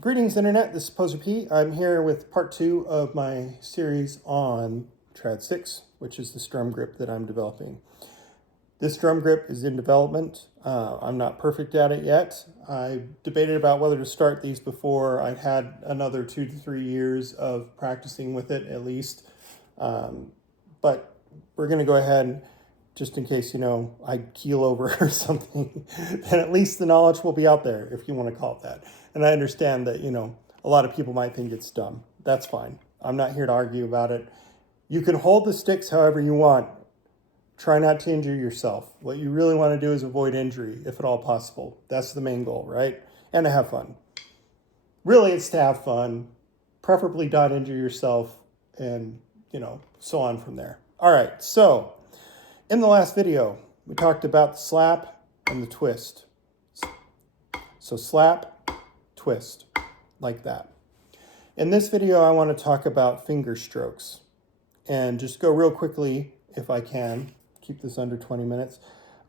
Greetings, Internet. This is Poser P. I'm here with part 2 of my series on Trad 6, which is the drum grip that I'm developing. This drum grip is in development. I'm not perfect at it yet. I debated about whether to start these before I'd had another 2 to 3 years of practicing with it at least. But we're going to go ahead and, just in case, I keel over or something, then at least the knowledge will be out there, if you want to call it that. And I understand that, a lot of people might think it's dumb. That's fine. I'm not here to argue about it. You can hold the sticks however you want. Try not to injure yourself. What you really want to do is avoid injury, if at all possible. That's the main goal, right? And to have fun. Really, it's to have fun. Preferably not injure yourself and, so on from there. All right, so in the last video, we talked about the slap and the twist. So slap, twist, like that. In this video, I want to talk about finger strokes. And just go real quickly, if I can, keep this under 20 minutes,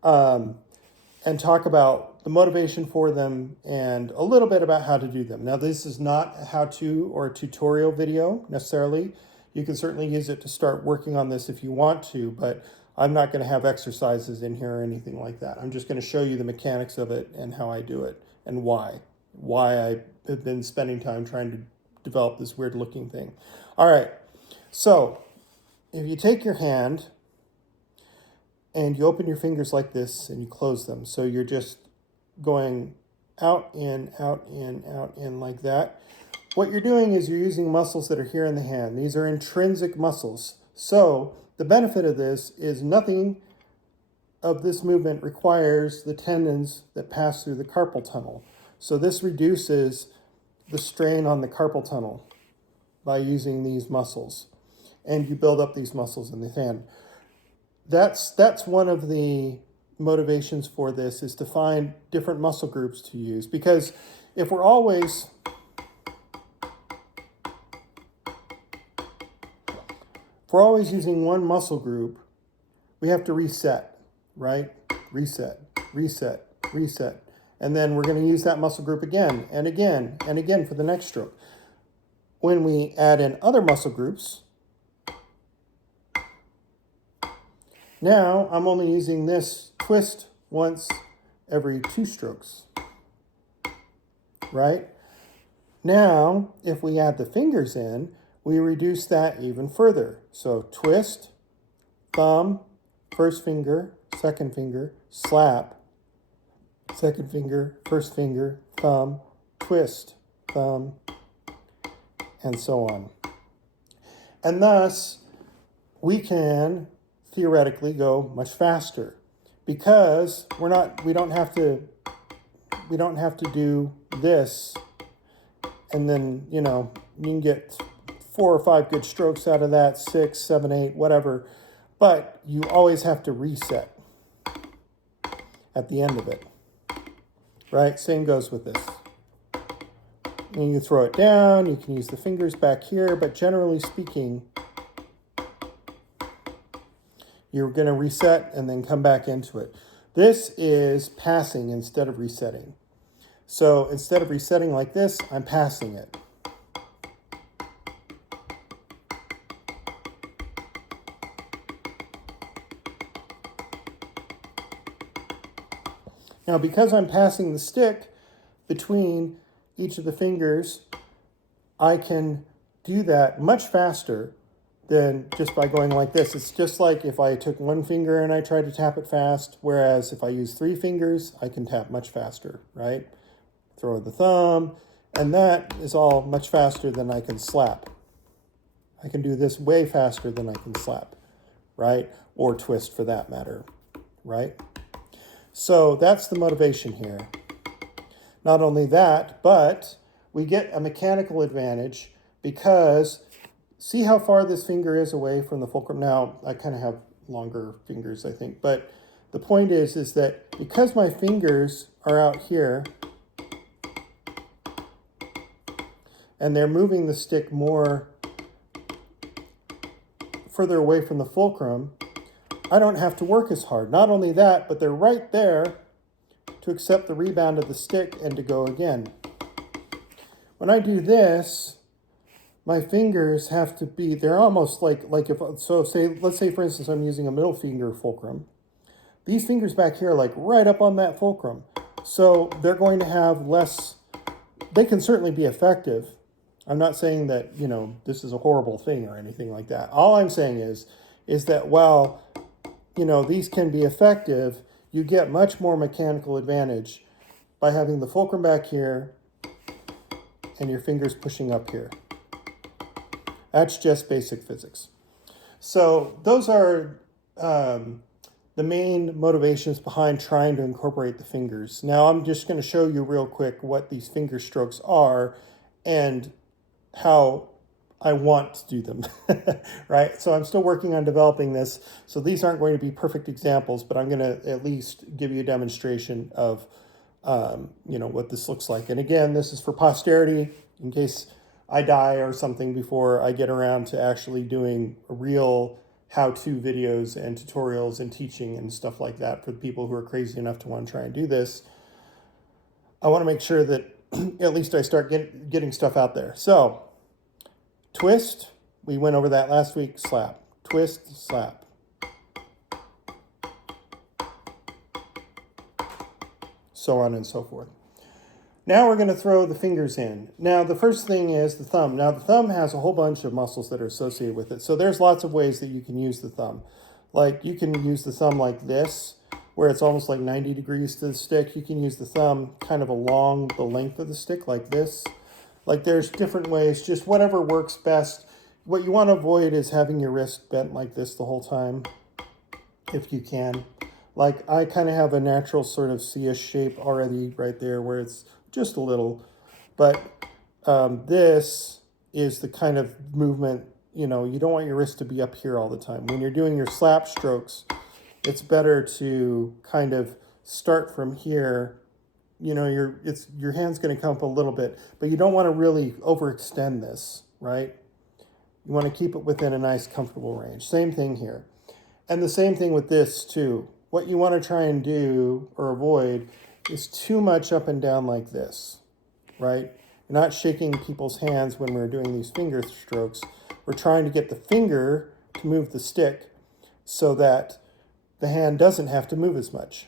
and talk about the motivation for them and a little bit about how to do them. Now, this is not a how-to or a tutorial video necessarily. You can certainly use it to start working on this if you want to, but I'm not going to have exercises in here or anything like that. I'm just going to show you the mechanics of it and how I do it and why I have been spending time trying to develop this weird looking thing. All right, so if you take your hand and you open your fingers like this and you close them, so you're just going out, in, out, in, out, in like that. What you're doing is you're using muscles that are here in the hand. These are intrinsic muscles. So the benefit of this is nothing of this movement requires the tendons that pass through the carpal tunnel. So this reduces the strain on the carpal tunnel by using these muscles. And you build up these muscles in the hand. That's one of the motivations for this, is to find different muscle groups to use. Because if we're always using one muscle group, we have to reset, right? Reset, reset, reset. And then we're going to use that muscle group again and again and again for the next stroke. When we add in other muscle groups, now I'm only using this twist once every 2 strokes, right? Now, if we add the fingers in, we reduce that even further. So twist, thumb, first finger, second finger, slap, second finger, first finger, thumb, twist, thumb, and so on. And thus, we can theoretically go much faster because we don't have to do this and then, you can get 4 or 5 good strokes out of that, 6, 7, 8, whatever, but you always have to reset at the end of it, right? Same goes with this. And you can throw it down, you can use the fingers back here, but generally speaking, you're going to reset and then come back into it. This is passing instead of resetting. So instead of resetting like this, I'm passing it. Now, because I'm passing the stick between each of the fingers, I can do that much faster than just by going like this. It's just like if I took one finger and I tried to tap it fast, whereas if I use 3 fingers, I can tap much faster, right? Throw the thumb, and that is all much faster than I can slap. I can do this way faster than I can slap, right? Or twist for that matter, right? So that's the motivation here. Not only that, but we get a mechanical advantage because see how far this finger is away from the fulcrum? Now, I kind of have longer fingers, I think. But the point is that because my fingers are out here and they're moving the stick more further away from the fulcrum, I don't have to work as hard. Not only that, but they're right there to accept the rebound of the stick and to go again. When I do this, my fingers have to be, they're almost like if, so say, let's say for instance, I'm using a middle finger fulcrum. These fingers back here are like right up on that fulcrum. So they're going to have less, they can certainly be effective. I'm not saying that, you know, this is a horrible thing or anything like that. All I'm saying is that while, you know, these can be effective, you get much more mechanical advantage by having the fulcrum back here and your fingers pushing up here. That's just basic physics. So those are the main motivations behind trying to incorporate the fingers. Now I'm just going to show you real quick what these finger strokes are and how I want to do them, right? So I'm still working on developing this. So these aren't going to be perfect examples, but I'm going to at least give you a demonstration of, you know, what this looks like. And again, this is for posterity in case I die or something before I get around to actually doing real how-to videos and tutorials and teaching and stuff like that for the people who are crazy enough to want to try and do this. I want to make sure that at least I start getting stuff out there. So, twist, we went over that last week, slap, twist, slap. So on and so forth. Now we're going to throw the fingers in. Now the first thing is the thumb. Now the thumb has a whole bunch of muscles that are associated with it. So there's lots of ways that you can use the thumb. Like you can use the thumb like this, where it's almost like 90 degrees to the stick. You can use the thumb kind of along the length of the stick like this. Like there's different ways, just whatever works best. What you want to avoid is having your wrist bent like this the whole time, if you can. Like I kind of have a natural sort of C-ish shape already right there where it's just a little, but this is the kind of movement, you know, you don't want your wrist to be up here all the time. When you're doing your slap strokes, it's better to kind of start from here. You know, your hand's going to come up a little bit, but you don't want to really overextend this, right? You want to keep it within a nice, comfortable range. Same thing here. And the same thing with this too. What you want to try and do or avoid is too much up and down like this, right? You're not shaking people's hands when we're doing these finger strokes. We're trying to get the finger to move the stick so that the hand doesn't have to move as much.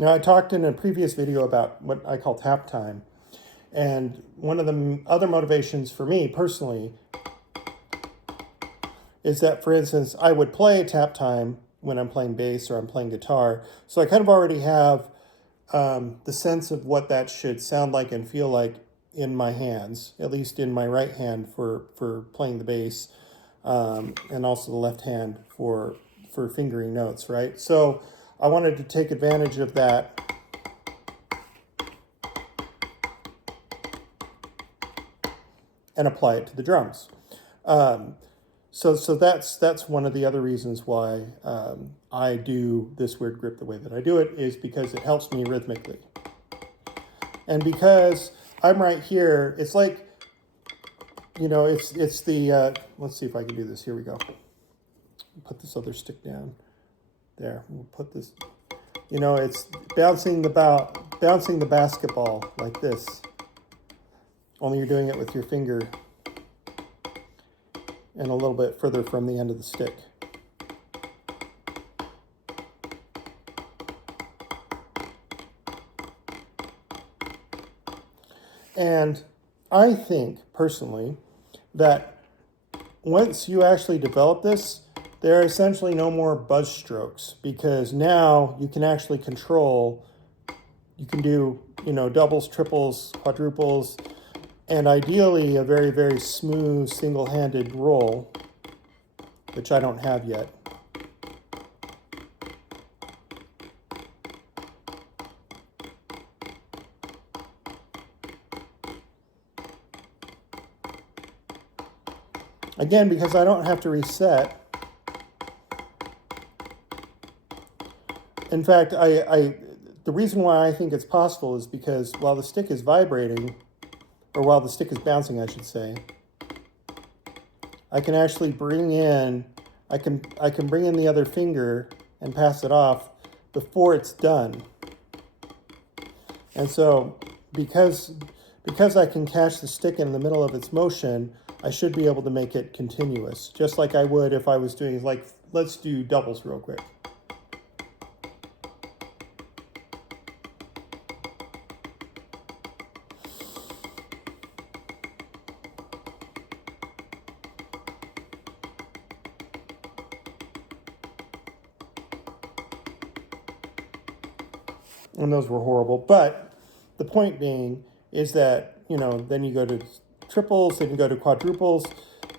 Now, I talked in a previous video about what I call tap time. And one of the other motivations for me personally is that, for instance, I would play tap time when I'm playing bass or I'm playing guitar. So I kind of already have the sense of what that should sound like and feel like in my hands, at least in my right hand for playing the bass, and also the left hand for fingering notes, right? So I wanted to take advantage of that and apply it to the drums. So that's one of the other reasons why I do this weird grip the way that I do it, is because it helps me rhythmically. And because I'm right here, it's like, you know, it's the, let's see if I can do this. Here we go. Put this other stick down. There, we'll put this, you know, it's bouncing the basketball like this. Only you're doing it with your finger and a little bit further from the end of the stick. And I think, personally, that once you actually develop this, there are essentially no more buzz strokes, because now you can actually control, you can do, you know, doubles, triples, quadruples, and ideally a very, very smooth single-handed roll, which I don't have yet. Again, because I don't have to reset, In fact, the reason why I think it's possible is because while the stick is vibrating, or while the stick is bouncing, I should say, I can actually bring in, I can bring in the other finger and pass it off before it's done. And so because I can catch the stick in the middle of its motion, I should be able to make it continuous, just like I would if I was doing, like, let's do doubles real quick. And those were horrible. But the point being is that, you know, then you go to triples, then you go to quadruples,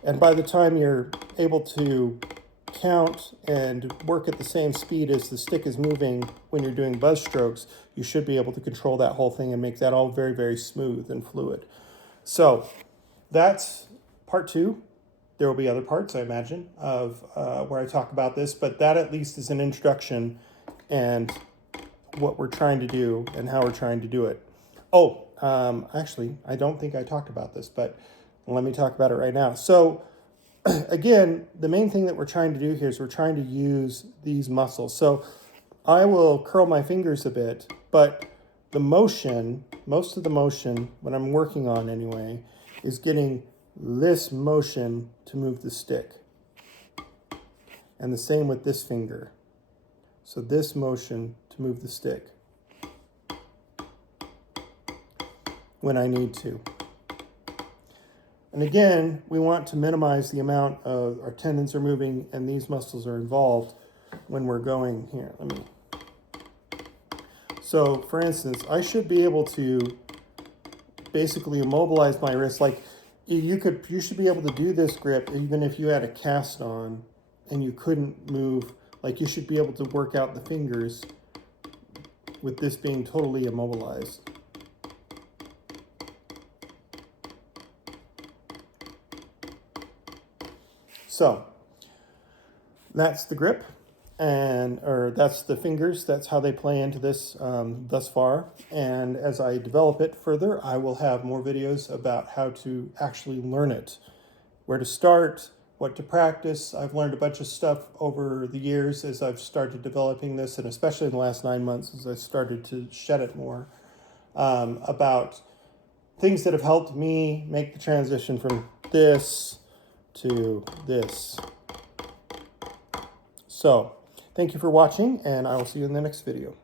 and by the time you're able to count and work at the same speed as the stick is moving when you're doing buzz strokes, you should be able to control that whole thing and make that all very, very smooth and fluid. So that's part 2. There will be other parts, I imagine, of where I talk about this, but that at least is an introduction and what we're trying to do and how we're trying to do it. Oh, actually, I don't think I talked about this, but let me talk about it right now. So again, the main thing that we're trying to do here is we're trying to use these muscles. So I will curl my fingers a bit, but the motion, most of the motion, what I'm working on anyway, is getting this motion to move the stick. And the same with this finger. So this motion to move the stick when I need to. And again, we want to minimize the amount of our tendons are moving and these muscles are involved when we're going here. So for instance, I should be able to basically immobilize my wrist. Like you should be able to do this grip even if you had a cast on and you couldn't move. Like you should be able to work out the fingers with this being totally immobilized. So that's the grip, or that's the fingers. That's how they play into this thus far. And as I develop it further, I will have more videos about how to actually learn it, where to start, what to practice. I've learned a bunch of stuff over the years as I've started developing this, and especially in the last 9 months as I started to shed it more, about things that have helped me make the transition from this to this. So, thank you for watching, and I will see you in the next video.